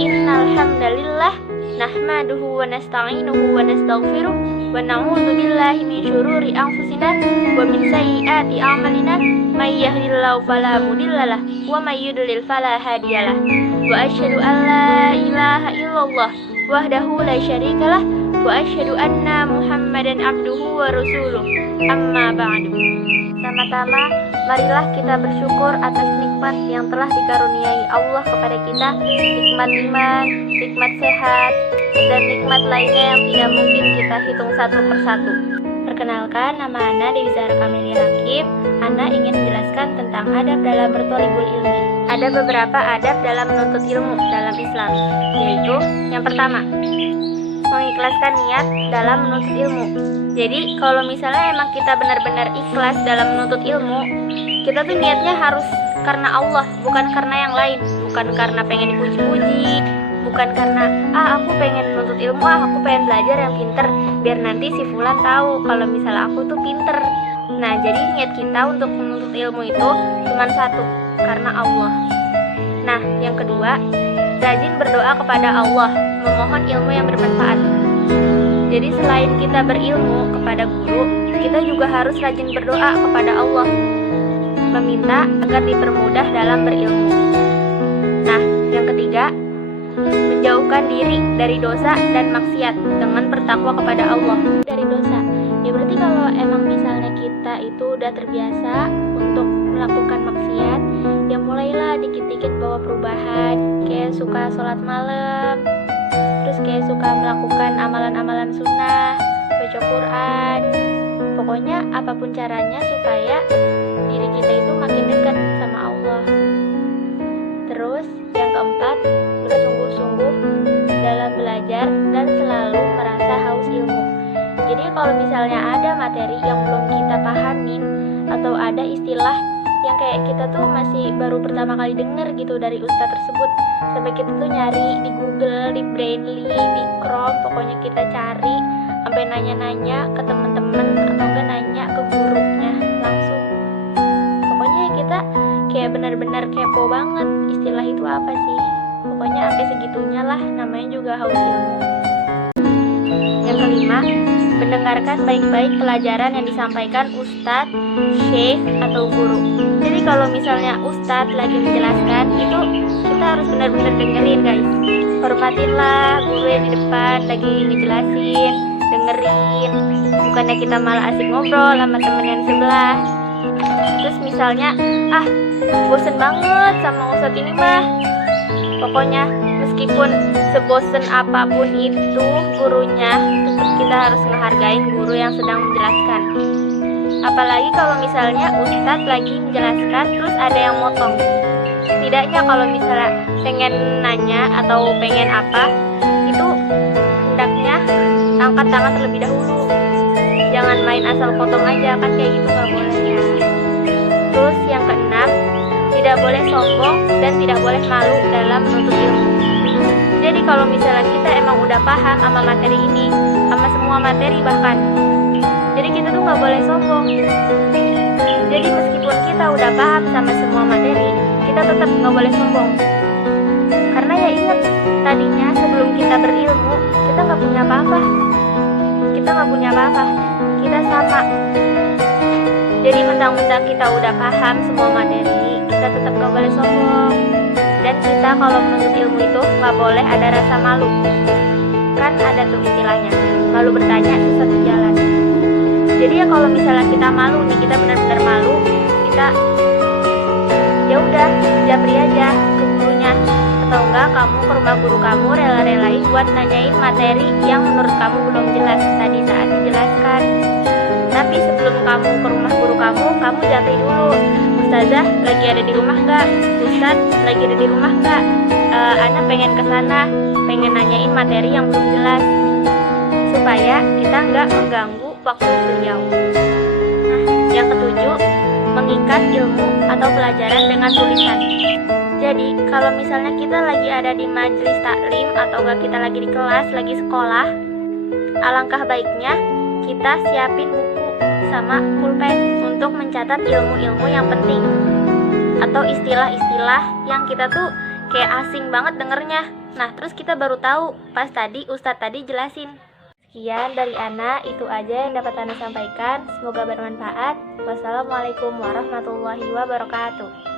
Innal hamdalillah nahmaduhu wa nasta'inuhu wa nastaghfiruh wa na'udzu billahi min syururi anfusina wa min sayyiati a'malina may yahdihillahu fala mudhillalah wa may yudlil fala hadiyalah wa asyhadu an la ilaha illallah wahdahu la syarikalah wa asyhadu anna Muhammadan abduhu wa rasuluh. Amma ba'du. Pertama-tama, marilah kita bersyukur atas nikmat yang telah dikaruniai Allah kepada kita, nikmat iman, nikmat sehat, dan nikmat lainnya yang tidak mungkin kita hitung satu persatu. Perkenalkan, nama Ana Dewi Zahra Kamelia Rakib. Ana ingin menjelaskan tentang adab dalam berthalibul ilmi. Ada beberapa adab dalam menuntut ilmu dalam Islam, yaitu yang pertama, mengikhlaskan niat dalam menuntut ilmu. Jadi kalau misalnya emang kita benar-benar ikhlas dalam menuntut ilmu, kita tuh niatnya harus karena Allah, bukan karena yang lain, bukan karena pengen dipuji-puji, bukan karena aku pengen menuntut ilmu, aku pengen belajar yang pinter biar nanti si fulan tahu kalau misalnya aku tuh pinter. Nah, jadi niat kita untuk menuntut ilmu itu cuma satu, karena Allah. Nah, yang kedua, rajin berdoa kepada Allah, memohon ilmu yang bermanfaat. Jadi selain kita berilmu kepada guru, kita juga harus rajin berdoa kepada Allah, meminta agar dipermudah dalam berilmu. Nah, yang ketiga, menjauhkan diri dari dosa dan maksiat dengan bertakwa kepada Allah. Dari dosa, ya berarti kalau emang misalnya kita itu udah terbiasa untuk melakukan maksiat, ya mulailah dikit-dikit bawa perubahan, kayak suka sholat malam, terus kayak suka melakukan amalan-amalan sunnah, baca Quran. Pokoknya apapun caranya supaya diri kita itu makin dekat sama Allah. Terus yang keempat, bersungguh-sungguh dalam belajar dan selalu merasa haus ilmu. Jadi kalau misalnya ada materi yang belum kita pahamin, atau ada istilah yang kayak kita tuh masih baru pertama kali denger gitu dari ustadz tersebut, sampai kita tuh nyari di Google, di Brainly, di Chrome, pokoknya kita cari sampai nanya-nanya ke teman-teman atau enggak nanya ke gurunya langsung. Pokoknya kita kayak benar-benar kepo banget istilah itu apa sih. Pokoknya sampai segitunya lah, namanya juga haus ilmu. Yang kelima, mendengarkan baik-baik pelajaran yang disampaikan ustadz, syekh, atau guru. Jadi kalau misalnya ustadz lagi menjelaskan, itu kita harus benar-benar dengerin guys. Hormatinlah guru yang di depan lagi ngejelasin, dengerin. Bukannya kita malah asik ngobrol sama temen yang sebelah. Terus misalnya, bosen banget sama ustadz ini mah. Pokoknya meskipun sebosen apapun itu gurunya, tetap kita harus menghargai guru yang sedang menjelaskan. Apalagi kalau misalnya ustadz lagi menjelaskan terus ada yang motong. Setidaknya kalau misalnya pengen nanya atau pengen apa, itu hendaknya angkat tangan terlebih dahulu. Jangan main asal potong aja, kan kayak gitu gak boleh ya. Terus yang keenam, tidak boleh sombong dan tidak boleh malu dalam menuntut ilmu. Jadi kalau misalnya kita emang udah paham sama materi ini, sama semua materi bahkan, jadi kita tuh gak boleh sombong. Jadi meskipun kita udah paham sama semua materi, kita tetap gak boleh sombong. Karena ya ingat, tadinya sebelum kita berilmu, kita gak punya apa-apa. Kita sama. Jadi mentang-mentang kita udah paham semua materi, kita tetap gak boleh sombong. Dan kita kalau menuntut ilmu itu gak boleh ada rasa malu. Kan ada tuh istilahnya, malu bertanya sesat di jalan. Jadi ya kalau misalnya kita malu nih, kita benar-benar malu, kita ya udah japri aja ke gurunya, atau enggak kamu ke rumah guru kamu, rela-relain buat nanyain materi yang menurut kamu belum jelas tadi saat dijelaskan. Tapi sebelum kamu ke rumah guru kamu japri dulu, ustazah lagi ada di rumah nggak, ustadz lagi ada di rumah nggak, Ana pengen kesana, pengen nanyain materi yang belum jelas, supaya kita nggak mengganggu waktu beliau. Nah, yang ketujuh, mengikat ilmu atau pelajaran dengan tulisan. Jadi kalau misalnya kita lagi ada di majelis taklim atau enggak kita lagi di kelas, lagi sekolah, alangkah baiknya kita siapin buku sama pulpen untuk mencatat ilmu-ilmu yang penting atau istilah-istilah yang kita tuh kayak asing banget dengernya. Nah, terus kita baru tahu pas tadi Ustadz tadi jelasin. Sekian dari Ana, itu aja yang dapat Ana sampaikan. Semoga bermanfaat. Wassalamualaikum warahmatullahi wabarakatuh.